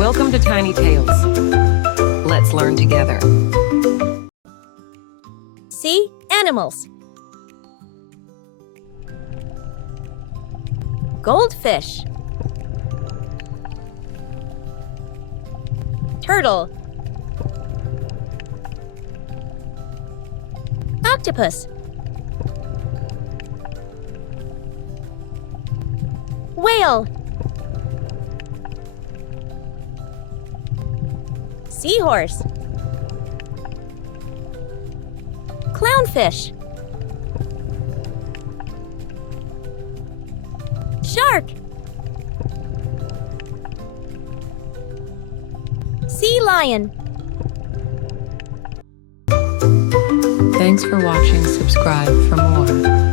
Welcome to Tiny Tales. Let's learn together. Sea animals. Goldfish. Turtle. Octopus. Whale. Seahorse. Clownfish. Shark. Sea lion. Thanks for watching. Subscribe for more.